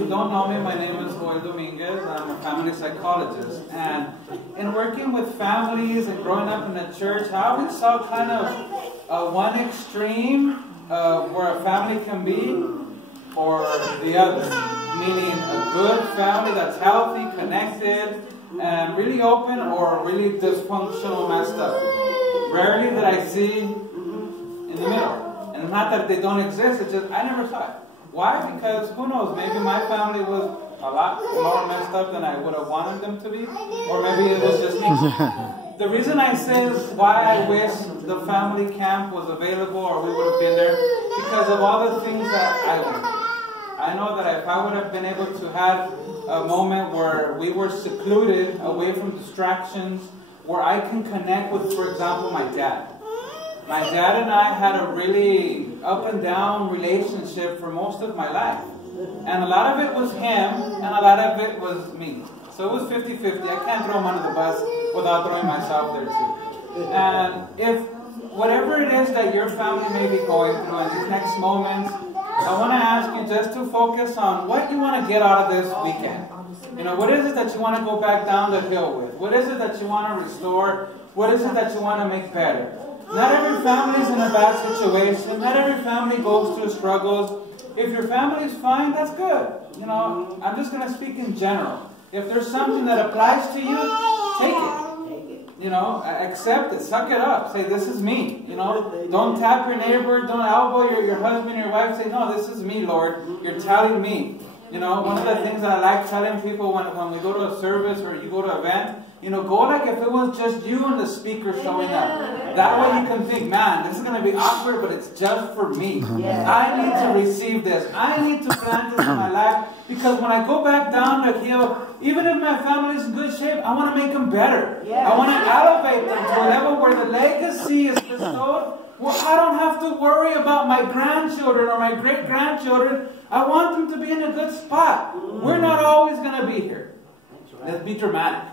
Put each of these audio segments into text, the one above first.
who don't know me, my name is Dominguez. I'm a family psychologist. And in working with families and growing up in the church, I always saw kind of one extreme where a family can be or the other. Meaning a good family that's healthy, connected, and really open, or really dysfunctional, messed up. Rarely that I see in the middle. And it's not that they don't exist, it's just I never saw it. Why? Because who knows, maybe my family was a lot more messed up than I would have wanted them to be. Or maybe it was just me. The reason I say is why I wish the family camp was available or we would have been there, because of all the things that I went through. I know that if I would have been able to have a moment where we were secluded, away from distractions, where I can connect with, for example, my dad. My dad and I had a really up and down relationship for most of my life. And a lot of it was him, and a lot of it was me. So it was 50-50. I can't throw him under the bus without throwing myself there too. And if whatever it is that your family may be going through in these next moments, I want to ask you just to focus on what you want to get out of this weekend. You know, what is it that you want to go back down the hill with? What is it that you want to restore? What is it that you want to make better? Not every family is in a bad situation. Not every family goes through struggles. If your family is fine, that's good. You know, I'm just going to speak in general. If there's something that applies to you, take it. You know, accept it, suck it up. Say, this is me. You know, don't tap your neighbor, don't elbow your husband, your wife. Say, no, this is me, Lord. You're telling me. You know, one of the things that I like telling people when we go to a service or you go to an event, you know, go like if it was just you and the speaker showing up. That way you can think, man, this is going to be awkward, but it's just for me. I need to receive this. I need to plant this in my life, because when I go back down the hill, even if my family is in good shape, I want to make them better. I want to elevate them to a level where the legacy is bestowed, where I don't have to worry about my grandchildren or my great-grandchildren. I want them to be in a good spot. We're not always going to be here. Let's be dramatic.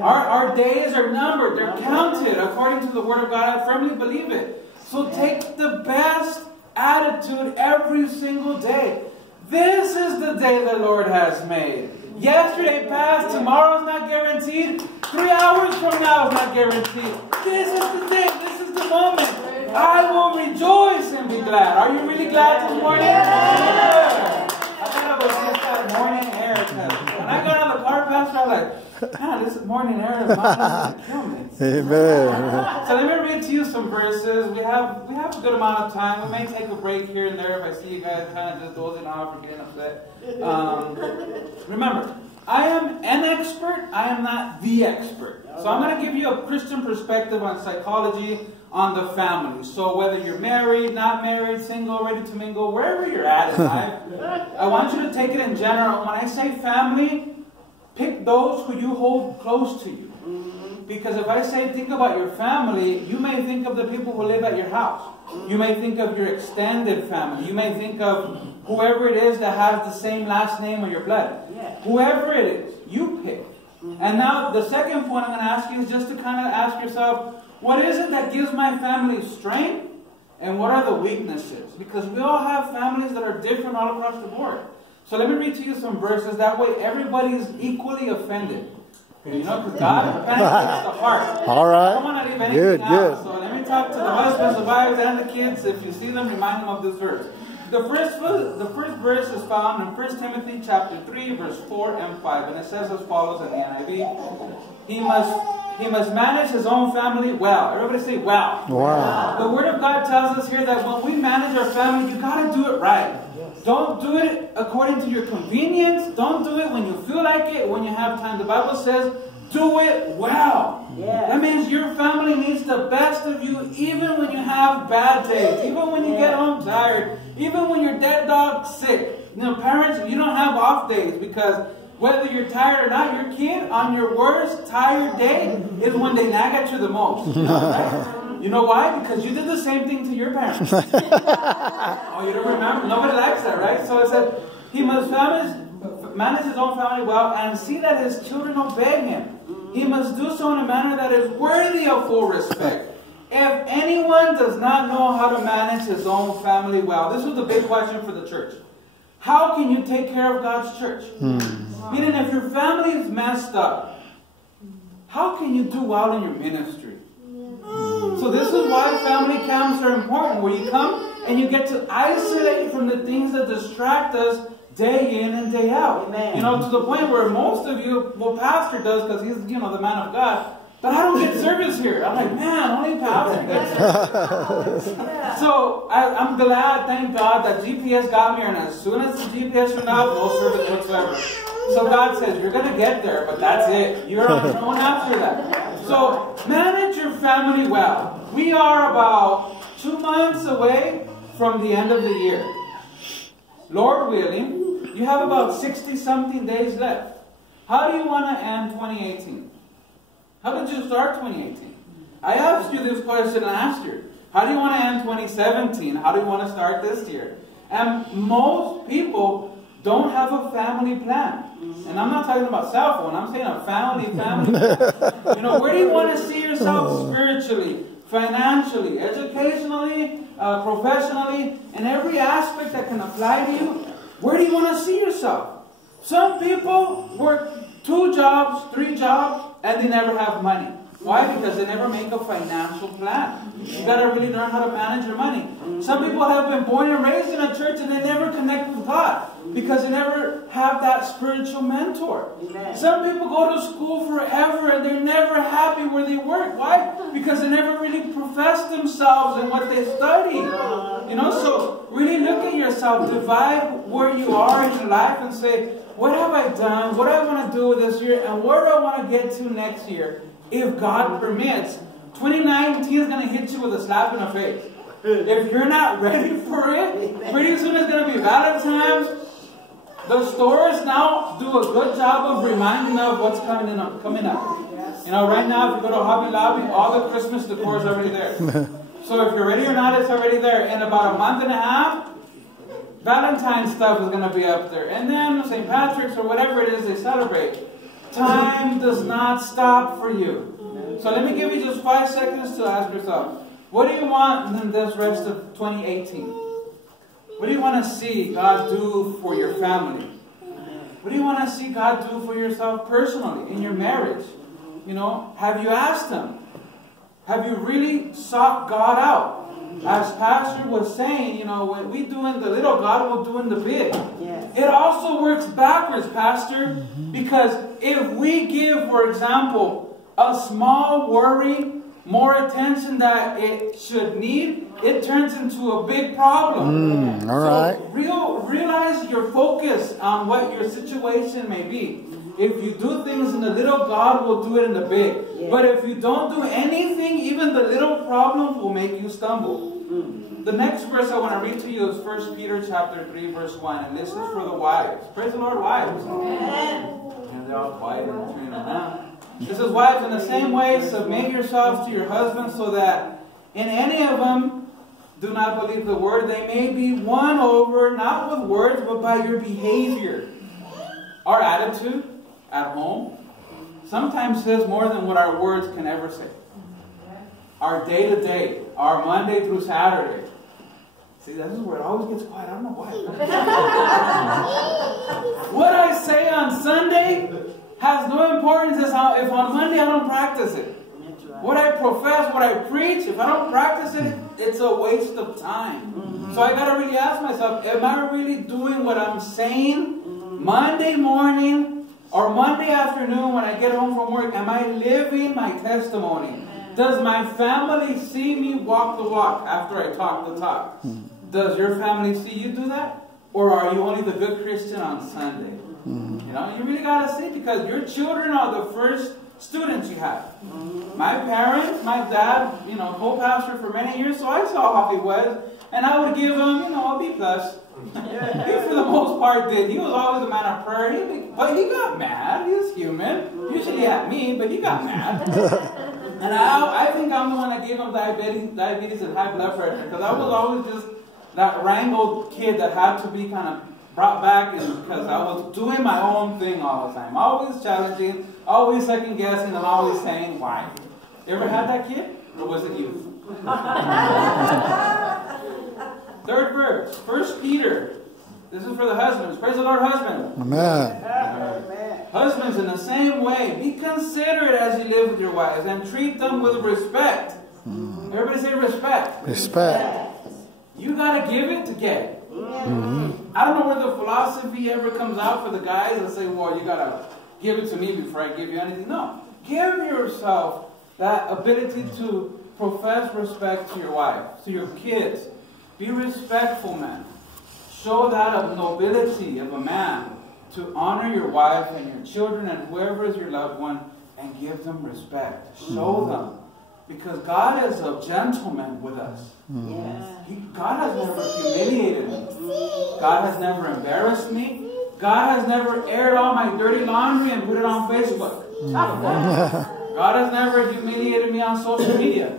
Our days are numbered. They're counted according to the Word of God. I firmly believe it. So take the best attitude every single day. This is the day the Lord has made. Yesterday passed. Tomorrow is not guaranteed. 3 hours from now is not guaranteed. This is the day. This is the moment. I will rejoice and be glad. Are you really glad this morning? Yeah. I thought I was just that morning air. When I got out of the car, Pastor, I was like, man, this morning air is not going to kill me. Amen. So let me read to you some verses. We have a good amount of time. We may take a break here and there if I see you guys kind of just dozing off or getting upset. Remember, I am an expert. I am not the expert. So I'm going to give you a Christian perspective on psychology, on the family. So whether you're married, not married, single, ready to mingle, wherever you're at in life, I want you to take it in general. When I say family, pick those who you hold close to you. Because if I say think about your family, you may think of the people who live at your house. You may think of your extended family. You may think of whoever it is that has the same last name or your blood. Whoever it is, you pick. And now the second point I'm going to ask you is just to kind of ask yourself, what is it that gives my family strength? And what are the weaknesses? Because we all have families that are different all across the board. So let me read to you some verses. That way everybody is equally offended. You know, because God penetrates the heart. All right. I don't want to leave anything out. So let me talk to the husbands, the wives, and the kids. If you see them, remind them of this verse. The first verse is found in 1 Timothy chapter 3, verse 4 and 5. And it says as follows in the NIV. He must manage his own family well. Everybody say well. Wow. The Word of God tells us here that when we manage our family, you got to do it right. Don't do it according to your convenience. Don't do it when you feel like it, when you have time. The Bible says, do it well. That means your family needs the best of you, even when you have bad days, even when you get home tired, even when your dead dog's sick. You know, parents, you don't have off days, because whether you're tired or not, your kid on your worst tired day is when they nag at you the most. You know, right? You know why? Because you did the same thing to your parents. Oh, you don't remember? Nobody likes that, right? So it said, he must manage his own family well and see that his children obey him. He must do so in a manner that is worthy of full respect. If anyone does not know how to manage his own family well, this was the big question for the church. how can you take care of God's church? Meaning, if your family is messed up, how can you do well in your ministry? So this is why family camps are important, where you come and you get to isolate from the things that distract us day in and day out. Amen. You know, to the point where most of you, well, pastor does because he's, you know, the man of God. But I don't get service here. I'm like, man, only pastor gets service. So I'm glad, thank God, that GPS got me here. And as soon as the GPS went out, no service whatsoever. So God says, you're going to get there, but that's it. You're on your own after that. So manage your family well. We are about 2 months away from the end of the year. Lord willing, you have about 60-something days left. How do you want to end 2018? How did you start 2018? I asked you this question last year. How do you want to end 2017? How do you want to start this year? And most people don't have a family plan. And I'm not talking about cell phone. I'm saying a family plan. You know, where do you want to see yourself spiritually, financially, educationally, professionally, in every aspect that can apply to you? Where do you want to see yourself? Some people work 2 jobs, 3 jobs, and they never have money. Why? Because they never make a financial plan. You got to really learn how to manage your money. Some people have been born and raised in a church and they never connect with God because they never have that spiritual mentor. Amen. Some people go to school forever and they're never happy where they work. Why? Because they never really profess themselves in what they study. You know, so really look at yourself, divide where you are in your life and say, what have I done? What do I want to do this year? And where do I want to get to next year? If God permits, 2019 is going to hit you with a slap in the face. If you're not ready for it, pretty soon it's going to be Valentine's. The stores now do a good job of reminding of what's coming up. You know, right now, if you go to Hobby Lobby, all the Christmas decor is already there. So if you're ready or not, it's already there. In about a month and a half, Valentine's stuff is going to be up there. And then St. Patrick's or whatever it is they celebrate. Time does not stop for you. So let me give you just 5 seconds to ask yourself, what do you want in this rest of 2018? What do you want to see God do for your family? What do you want to see God do for yourself personally, in your marriage? You know, have you asked Him? Have you really sought God out? As Pastor was saying, you know, what we do in the little, God will do in the big. Yes. It also works backwards, Pastor, because if we give, for example, a small worry more attention that it should need, it turns into a big problem. All right. So realize your focus on what your situation may be. If you do things in the little, God will do it in the big. Yeah. But if you don't do anything, even the little problems will make you stumble. The next verse I want to read to you is 1 Peter chapter 3, verse 1. And this is for the wives. Praise the Lord, wives. Amen. And they're all quiet and turning around. This is, wives, in the same way, submit yourselves to your husbands, so that in any of them do not believe the word, they may be won over, not with words, but by your behavior. Our attitude at home sometimes says more than what our words can ever say. Our day-to-day, our Monday through Saturday. See, this is where it always gets quiet. I don't know why. What I say on Sunday has no importance as how if on Monday I don't practice it. What I profess, what I preach, if I don't practice it, it's a waste of time. So I got to really ask myself, am I really doing what I'm saying Monday morning or Monday afternoon when I get home from work? Am I living my testimony? Does my family see me walk the walk after I talk the talk? Does your family see you do that? Or are you only the good Christian on Sunday? You know, you really got to see, because your children are the first students you have. My parents, my dad, you know, co-pastor for many years, so I saw how he was, and I would give him, you know, a B+. He for the most part did. He was always a man of prayer, but he got mad. He was human. Usually at me, but he got mad. And I think I'm the one that gave him diabetes and high blood pressure, because I was always just that wrangled kid that had to be kind of brought back, because I was doing my own thing all the time. Always challenging, always second guessing, and always saying why. You ever had that kid? Or was it you? Third verse, 1 Peter This is for the husbands. Praise the Lord, husbands. Amen. Husbands, in the same way, be considerate as you live with your wives and treat them with respect. Everybody say respect. Respect. You got to give it to get it. I don't know where the philosophy ever comes out for the guys that say, well, you got to give it to me before I give you anything. No. Give yourself that ability to profess respect to your wife, to your kids. Be respectful, man. Show that of nobility of a man to honor your wife and your children and whoever is your loved one and give them respect. Show them. Because God is a gentleman with us. God has never humiliated me. God has never embarrassed me. God has never aired all my dirty laundry and put it on Facebook. God has never humiliated me on social media.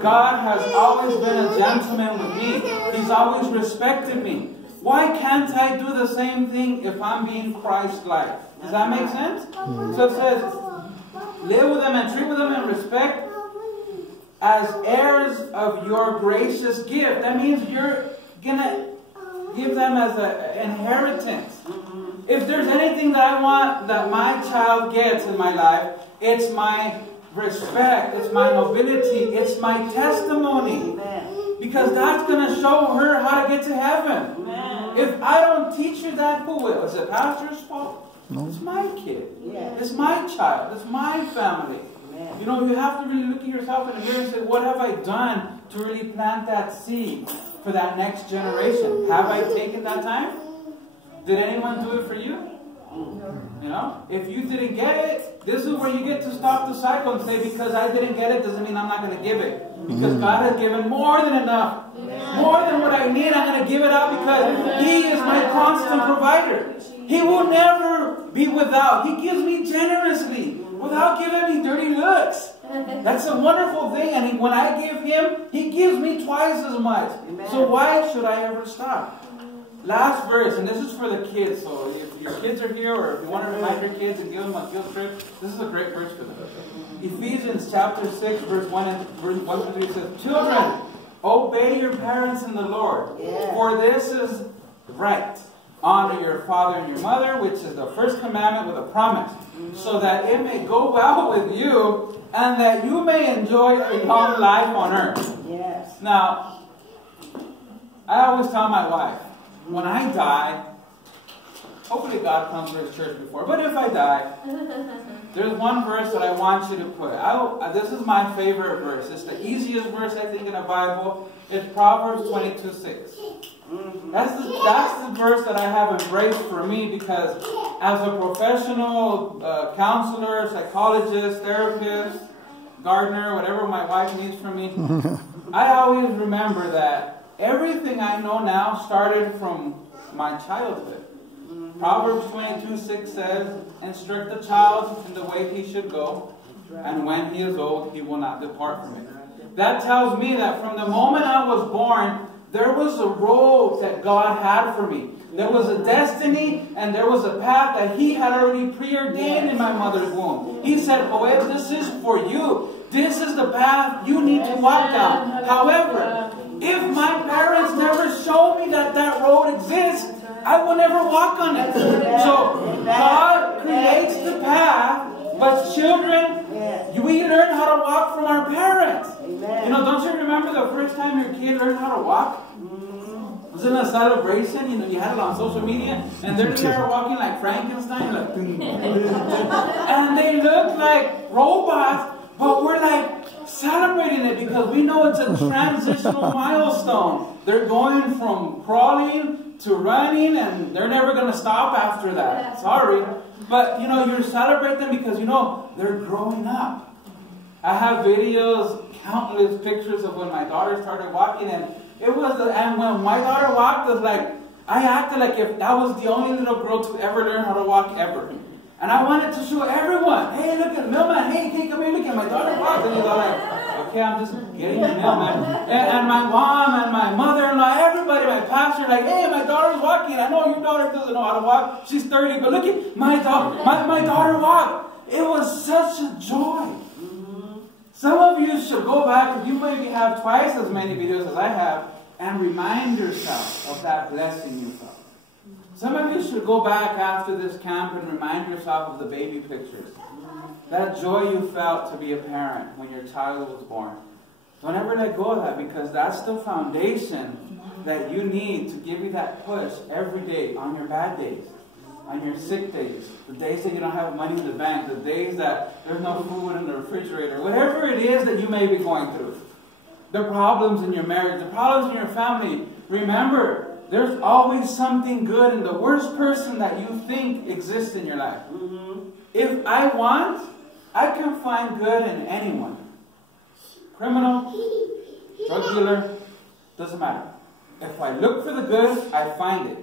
God has always been a gentleman with me. He's always respected me. Why can't I do the same thing if I'm being Christ-like? Does that make sense? So it says, live with them and treat with them in respect as heirs of your gracious gift. That means you're going to give them as an inheritance. If there's anything that I want that my child gets in my life, it's my respect, it's my nobility, it's my testimony. Because that's going to show her how to get to heaven. If I don't teach you that, who will? Is it pastor's fault? No. It's my kid. It's my child. It's my family. You know, you have to really look at yourself in the mirror and say, what have I done to really plant that seed for that next generation? Have I taken that time? Did anyone do it for you? You know, if you didn't get it, this is where you get to stop the cycle and say, because I didn't get it doesn't mean I'm not going to give it. Because God has given more than enough. More than what I need, I'm going to give it out because He is my constant provider. He will never be without. He gives me generously without giving me dirty looks. That's a wonderful thing. And when I give Him, He gives me twice as much. So why should I ever stop? Last verse, and this is for the kids. So if your kids are here, or if you want to remind your kids and give them a guilt trip, this is a great verse for them. Ephesians chapter 6, verse 1 through 3 says, children, obey your parents in the Lord, for this is right. Honor your father and your mother, which is the first commandment with a promise, so that it may go well with you, and that you may enjoy a long life on earth. Now, I always tell my wife, when I die, hopefully God comes to His church before, but if I die, there's one verse that I want you to put. This is my favorite verse. It's the easiest verse, I think, in the Bible. It's Proverbs 22:6. That's the verse that I have embraced for me, because as a professional counselor, psychologist, therapist, gardener, whatever my wife needs from me, I always remember that everything I know now started from my childhood. Proverbs 22:6 says, instruct the child in the way he should go, and when he is old, he will not depart from it. That tells me that from the moment I was born, there was a road that God had for me. There was a destiny, and there was a path that He had already preordained in my mother's womb. He said, Joel, this is for you. This is the path you need to walk down. However, if my parents never show me that that road exists, I will never walk on it. So God creates the path, but children, we learn how to walk from our parents. You know, don't you remember the first time your kid learned how to walk? It was in a celebration, you know, you had it on social media, and they're there walking like Frankenstein, like, and they look like robots. But we're like celebrating it because we know it's a transitional milestone. They're going from crawling to running, and they're never going to stop after that. Sorry. But, you know, you celebrate them because, you know, they're growing up. I have videos, countless pictures of when my daughter started walking, and and when my daughter walked, it was like, I acted like if that was the only little girl to ever learn how to walk ever. And I wanted to show everyone, hey, look at the mailman, hey, come here, look at my daughter walk. And he's all like, okay, I'm just getting the mailman. And my mom and my mother-in-law, everybody, my pastor, like, hey, my daughter's walking. I know your daughter doesn't know how to walk. She's 30, but look at my daughter walk. It was such a joy. Some of you should go back, if you maybe have twice as many videos as I have, and remind yourself of that blessing you felt. Some of you should go back after this camp and remind yourself of the baby pictures. That joy you felt to be a parent when your child was born. Don't ever let go of that, because that's the foundation that you need to give you that push every day, on your bad days, on your sick days, the days that you don't have money in the bank, the days that there's no food in the refrigerator, whatever it is that you may be going through. The problems in your marriage, the problems in your family. Remember, there's always something good in the worst person that you think exists in your life. If I want, I can find good in anyone. Criminal, drug dealer, doesn't matter. If I look for the good, I find it.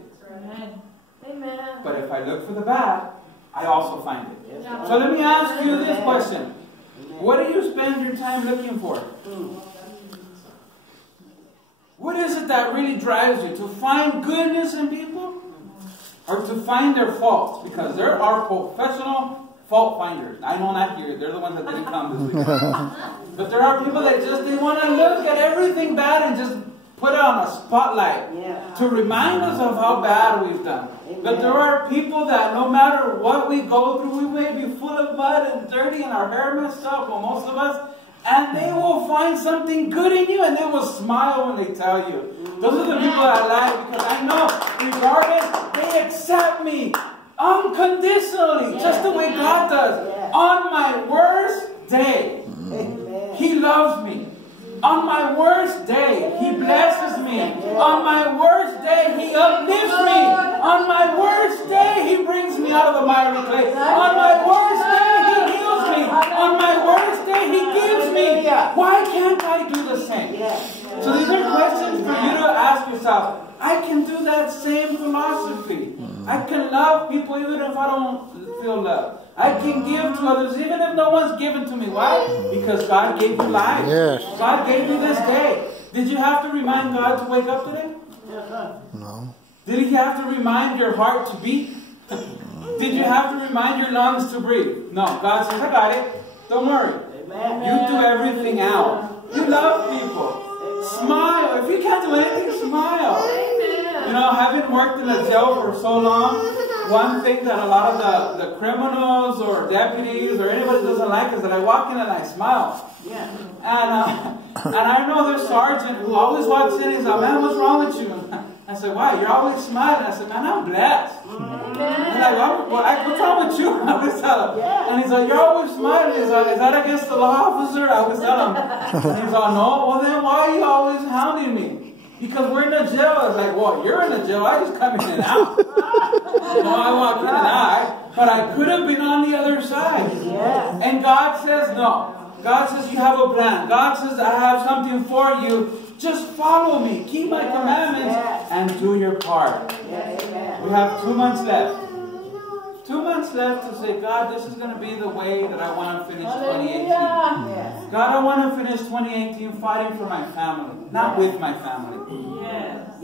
Amen. But if I look for the bad, I also find it. So let me ask you this question. What do you spend your time looking for? What is it that really drives you? To find goodness in people? Or to find their faults? Because there are professional fault finders. I know not here. They're the ones that didn't come this week. But there are people that they want to look at everything bad and just put it on a spotlight to remind us of how bad we've done. But there are people that no matter what we go through, we may be full of mud and dirty and our hair messed up, well, most of us, and they will find something good in you and they will smile when they tell you. Those are the people I like, because I know regardless, they accept me unconditionally, just the way God does. On my worst day, He loves me. On my worst day, He blesses me. On my worst day, He uplifts me. On my worst day, He brings me out of the miry clay. On my worst day, He heals me. On my worst day, He gives me. Why can't I do the same? So these are questions for you to ask yourself. I can do that same philosophy. I can love people even if I don't feel love. I can give to others even if no one's given to me. Why? Because God gave you life. God gave you this day. Did you have to remind God to wake up today? No. Did He have to remind your heart to beat? Did you have to remind your lungs to breathe? No. God says, I got it. Don't worry. You do everything out. You love people. Smile. If you can't do anything, smile. You know, having worked in a jail for so long, one thing that a lot of the criminals or deputies or anybody doesn't like is that I walk in and I smile. And I know there's a sergeant who always walks in and he's like, man, what's wrong with you? I said, why? You're always smiling. I said, man, I'm blessed. And like, what's wrong with you? I always tell him. And he's like, you're always smiling. He's like, is that against the law, officer? I always tell him. And he's like, no. Well, then why are you always hounding me? Because we're in a jail. It's like, well, you're in a jail. I just come in and out. I walk in and out. But I could have been on the other side. And God says, no. God says, you have a plan. God says, I have something for you. Just follow me. Keep my commandments and do your part. We have 2 months left. 2 months left to say, God, this is going to be the way that I want to finish 2018. God, I want to finish 2018 fighting for my family, not with my family.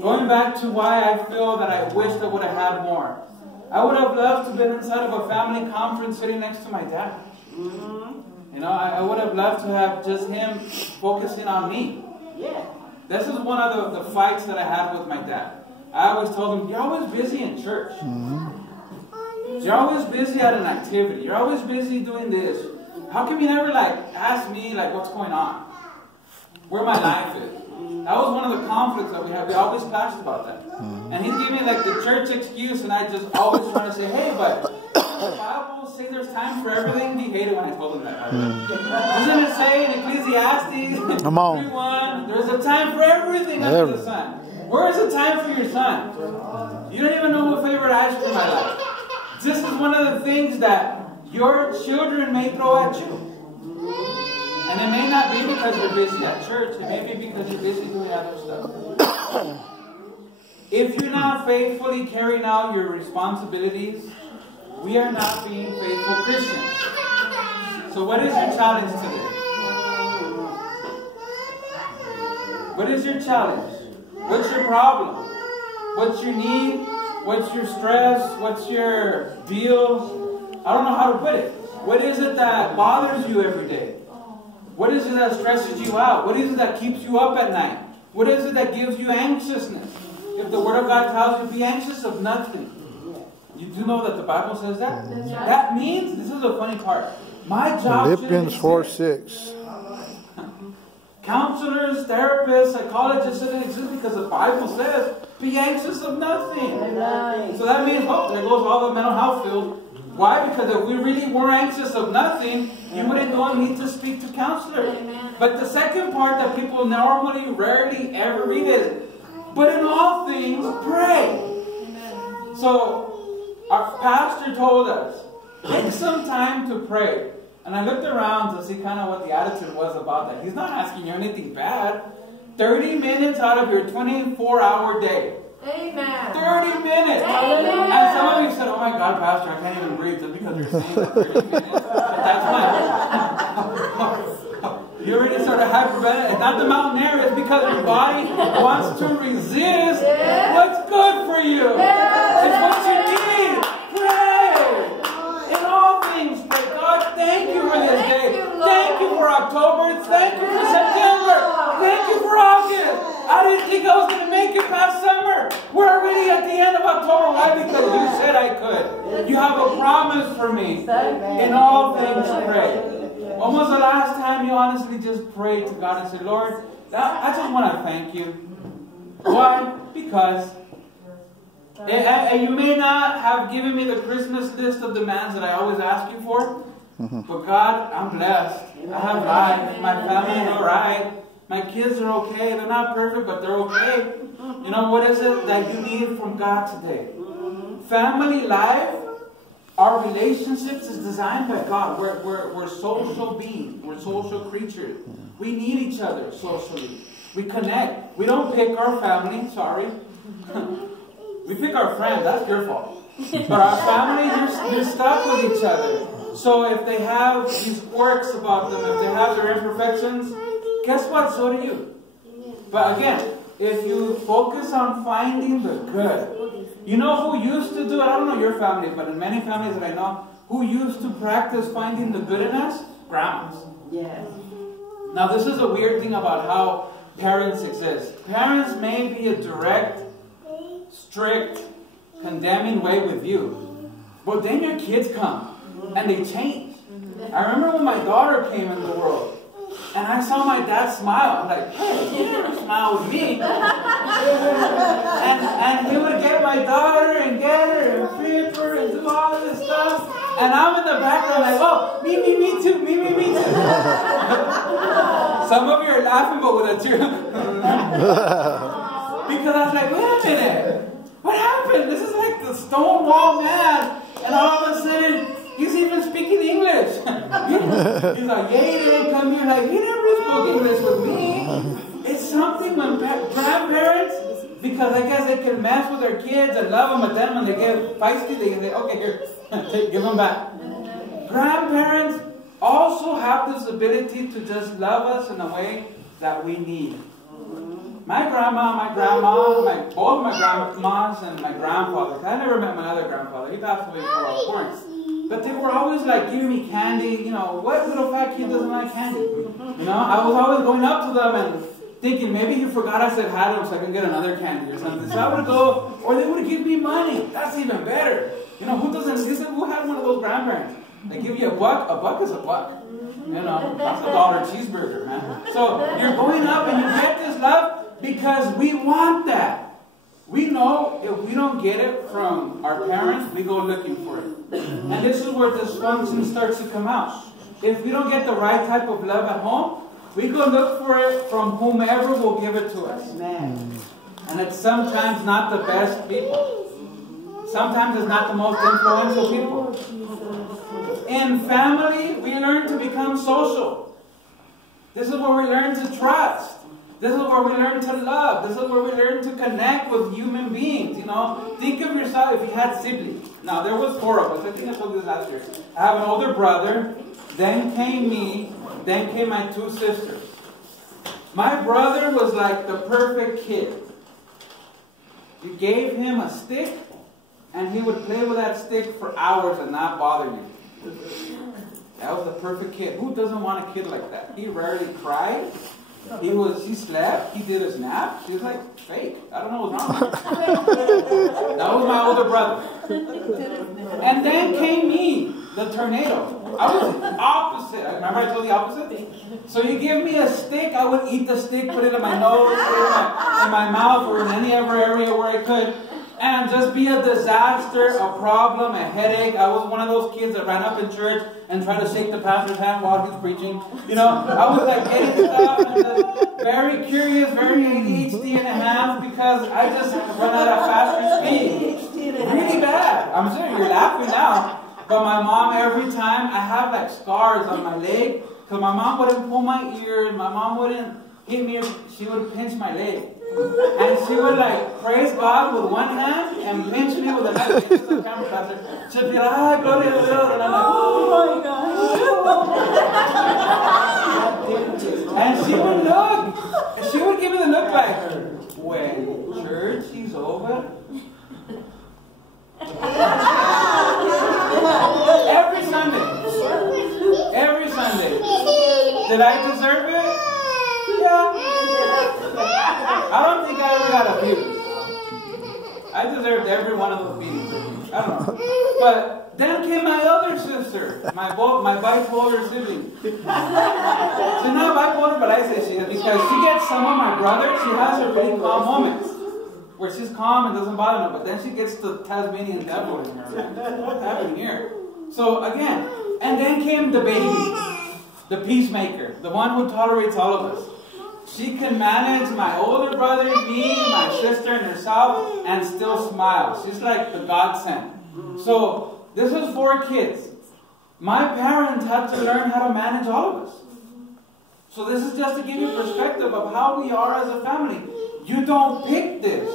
Going back to why I feel that I wish I would have had more. I would have loved to have been inside of a family conference sitting next to my dad. You know, I would have loved to have just him focusing on me. This is one of the fights that I had with my dad. I always told him, you're always busy in church. You're always busy at an activity. You're always busy doing this. How come you never ask me what's going on? Where my life is? That was one of the conflicts that we had. We always clashed about that. And he'd give me the church excuse, and I just always try to say, hey, but the Bible says there's time for everything. He hated when I told him that. Doesn't it say in Ecclesiastes 3:1, there's a time for everything under the sun? Where is the time for your son? You don't even know what favorite ice cream I like. This is one of the things that your children may throw at you. And it may not be because you're busy at church. It may be because you're busy doing other stuff. If you're not faithfully carrying out your responsibilities, we are not being faithful Christians. So what is your challenge today? What is your challenge? What's your problem? What's your need? What's your stress? What's your deal? I don't know how to put it. What is it that bothers you every day? What is it that stresses you out? What is it that keeps you up at night? What is it that gives you anxiousness? If the Word of God tells you, be anxious of nothing. You do know that the Bible says that? That means, this is the funny part, my job Philippians 4:6. Counselors, therapists, psychologists shouldn't exist because the Bible says, be anxious of nothing. So that means, oh, there goes all the mental health field. Why? Because if we really were anxious of nothing, you wouldn't go and need to speak to counselors. But the second part that people normally, rarely, ever read is, but in all things, pray. So, our pastor told us, take some time to pray. And I looked around to see kind of what the attitude was about that. He's not asking you anything bad. 30 minutes out of your 24-hour day. Amen. 30 minutes. Amen. And some of you said, oh my God, Pastor, I can't even breathe just because you're saying that 30 minutes. That's my... You already sort of hyperventilating. It's not the mountain air. It's because your body wants to resist what's good for you. It's what you need. Pray. In all things, pray. God, thank you for this day. Thank you for October. Thank you for September. Thank you for August. I didn't think I was going to make it past summer. We're already at the end of October. Why? Because you said I could. You have a promise for me. In all things, pray. When was the last time you honestly just prayed to God and said, Lord, I just want to thank you. Why? Because you may not have given me the Christmas list of demands that I always ask you for, but God, I'm blessed. I have life. My family is all right. My kids are okay. They're not perfect, but they're okay. You know, what is it that you need from God today? Family life, our relationships is designed by God. We're social beings. We're social creatures. We need each other socially. We connect. We don't pick our family. Sorry. We pick our friends. That's your fault. But our family, you're stuck with each other. So if they have these quirks about them, if they have their imperfections, guess what? So do you. But again, if you focus on finding the good. You know who used to do it? I don't know your family, but in many families that I know, who used to practice finding the good in us? Grandmas. Yes. Now this is a weird thing about how parents exist. Parents may be a direct, strict, condemning way with you. But then your kids come and they change. I remember when my daughter came in the world. And I saw my dad smile. I'm like, hey, you never smile with me. and he would get my daughter and get her and flip her and do all this stuff. And I'm in the background like, oh, me too. Some of you are laughing, but with a tear. Because I was like, wait a minute. What happened? This is like the Stonewall man. And all of a sudden, he's even speaking English. He's like, yeah, he didn't come here. Like, he never spoke English with me. It's something when grandparents, because I guess they can mess with their kids and love them, but then when they get feisty, they can say, okay, here, give them back. Grandparents also have this ability to just love us in a way that we need. My grandma, both my grandmas and my grandfather. I never met my other grandfather. He passed away before I was born. But they were always like giving me candy. You know, what little fat kid doesn't like candy? You know, I was always going up to them and thinking maybe he forgot I said hi to him so I can get another candy or something. So I would go, or they would give me money. That's even better. You know, who had one of those grandparents? They give you a buck is a buck. You know, that's $1 cheeseburger, man. So you're going up and you get this love because we want that. We know if we don't get it from our parents, we go looking for it. And this is where dysfunction starts to come out. If we don't get the right type of love at home, we go look for it from whomever will give it to us. And it's sometimes not the best people. Sometimes it's not the most influential people. In family, we learn to become social. This is where we learn to trust. This is where we learn to love. This is where we learn to connect with human beings. You know, think of yourself if you had siblings. Now, there was 4 of us. I think I told you this last year. I have an older brother. Then came me. Then came my 2 sisters. My brother was like the perfect kid. You gave him a stick, and he would play with that stick for hours and not bother you. That was the perfect kid. Who doesn't want a kid like that? He rarely cried. He slept, he did his nap. He was like, fake. I don't know what's wrong with him. That was my older brother. And then came me, the tornado. I was opposite. Remember I told you the opposite? So you give me a stick, I would eat the stick, put it in my nose, put it in my mouth, or in any other area where I could. And just be a disaster, a problem, a headache. I was one of those kids that ran up in church and tried to shake the pastor's hand while he was preaching. You know, I was like getting stuff and just very curious, very ADHD and a half because I just run at a faster speed. Really bad. I'm sure you're laughing now. But my mom, every time, I have like scars on my leg because my mom wouldn't pull my ears. My mom wouldn't hit me. She would pinch my leg. And she would like praise God with one hand and pinch me with another. She'd be like, ah, glory to God. And I'm like, oh my God. And she would look. She would give me the look like, when church is over. Every Sunday. Every Sunday. Did I deserve it? Yeah. I don't think I ever got abused. I deserved every one of those beatings. I don't know. But then came my other sister, my bipolar sibling. She's not bipolar, but I say she is because she gets some of my brother. She has her really calm moments where she's calm and doesn't bother her. But then she gets the Tasmanian devil in her. Like, what's happening here? So again, and then came the baby, the peacemaker, the one who tolerates all of us. She can manage my older brother, me, my sister, and herself, and still smile. She's like the godsend. So this was 4 kids. My parents had to learn how to manage all of us. So this is just to give you perspective of how we are as a family. You don't pick this.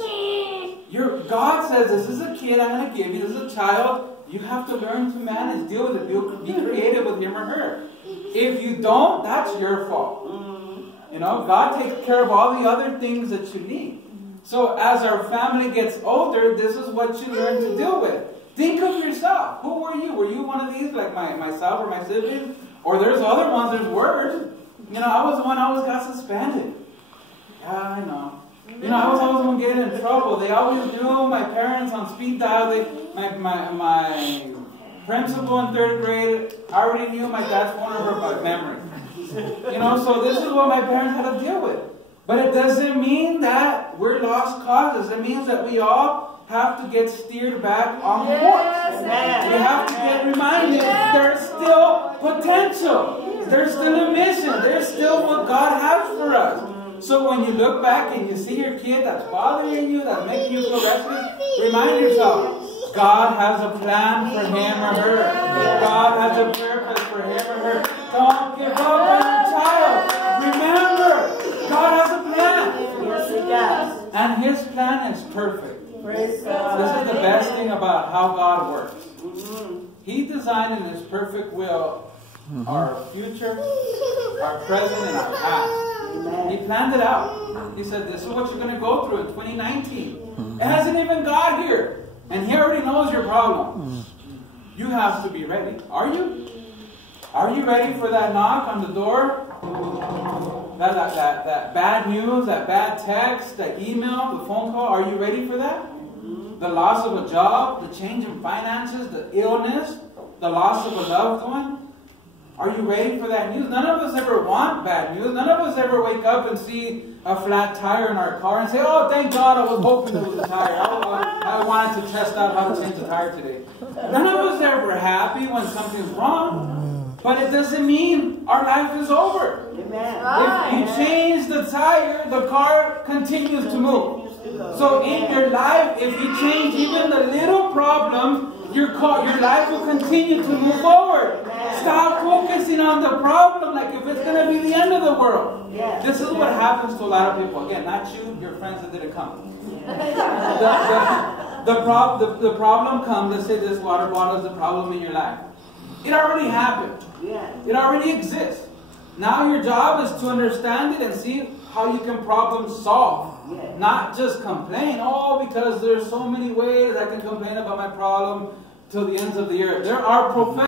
God says, this is a kid I'm going to give you. This is a child. You have to learn to manage, deal with it, be creative with him or her. If you don't, that's your fault. You know, God takes care of all the other things that you need. So as our family gets older, this is what you learn to deal with. Think of yourself. Who were you? Were you one of these, like myself or my siblings? Or there's other ones, there's worse. You know, I was the one who always got suspended. Yeah, I know. You know, I was always the one getting in trouble. They always knew my parents on speed dial. My principal in 3rd grade, I already knew my dad's phone number by memory. You know, so this is what my parents had to deal with. But it doesn't mean that we're lost causes. It means that we all have to get steered back on course. We have to get reminded there's still potential. There's still a mission. There's still what God has for us. So when you look back and you see your kid that's bothering you, that's making you feel restless, remind yourself, God has a plan for him or her. God has a purpose for him or her. Don't give up on your child. Remember, God has a plan. Yes, He does. And His plan is perfect. Praise God. This is the best thing about how God works. He designed in His perfect will our future, our present, and our past. He planned it out. He said, this is what you're going to go through in 2019. It hasn't even got here. And He already knows your problem. You have to be ready. Are you? Are you ready for that knock on the door? That bad news, that bad text, that email, the phone call. Are you ready for that? The loss of a job, the change in finances, the illness, the loss of a loved one. Are you ready for that news? None of us ever want bad news. None of us ever wake up and see a flat tire in our car and say, oh, thank God, I was hoping it was a tire. I wanted to test out how to change the tire today. None of us are ever happy when something's wrong. But it doesn't mean our life is over. Amen. If you change the tire, the car continues to move. So in your life, if you change even the little problem, your life will continue to move forward. Stop focusing on the problem like if it's going to be the end of the world. This is what happens to a lot of people. Again, not you, your friends that didn't come. The problem comes, let's say this water bottle is the problem in your life. It already happened. It already exists. Now your job is to understand it and see how you can problem solve. Not just complain, oh, because there's so many ways I can complain about my problem till the ends of the earth. There are